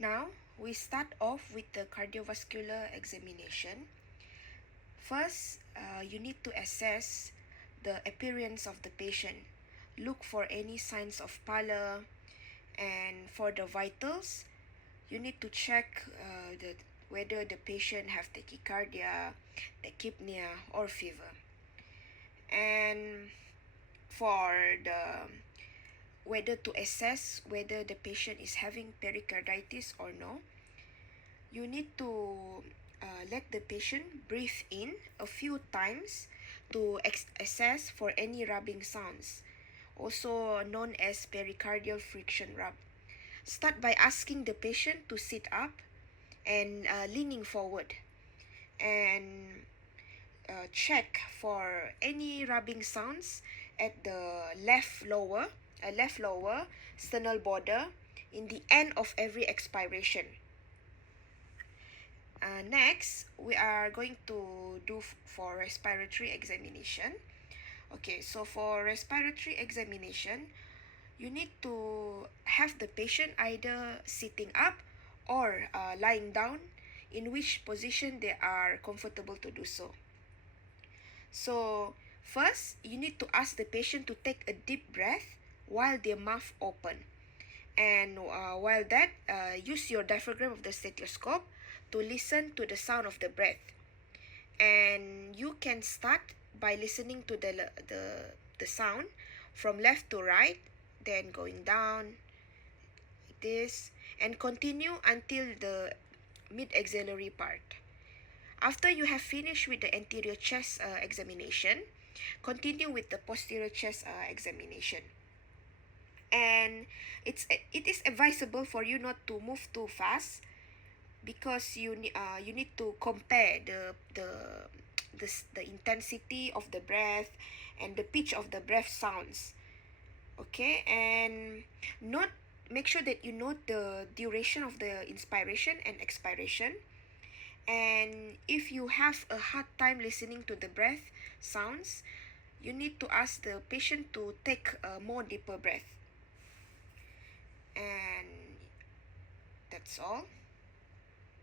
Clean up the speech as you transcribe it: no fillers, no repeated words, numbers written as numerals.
Now, we start off with the cardiovascular examination. First, you need to assess the appearance of the patient. Look for any signs of pallor, and for the vitals, you need to check whether the patient have tachycardia, tachypnea, or fever. And for the whether to assess whether the patient is having pericarditis or no, you need to let the patient breathe in a few times to assess for any rubbing sounds, also known as pericardial friction rub. Start by asking the patient to sit up and leaning forward, and check for any rubbing sounds at the left lower sternal border in the end of every expiration. Next, we are going to do for respiratory examination. Okay, so for respiratory examination, you need to have the patient either sitting up or lying down, in which position they are comfortable to do so. So, first, you need to ask the patient to take a deep breath while their mouth open. And while that, use your diaphragm of the stethoscope to listen to the sound of the breath. And you can start by listening to the sound from left to right, then going down like this, and continue until the mid-axillary part. After you have finished with the anterior chest examination, continue with the posterior chest examination. And it is advisable for you not to move too fast, because you need to compare the intensity of the breath and the pitch of the breath sounds. Okay, and make sure that you note the duration of the inspiration and expiration. And if you have a hard time listening to the breath sounds, you need to ask the patient to take a more deeper breath. And that's all.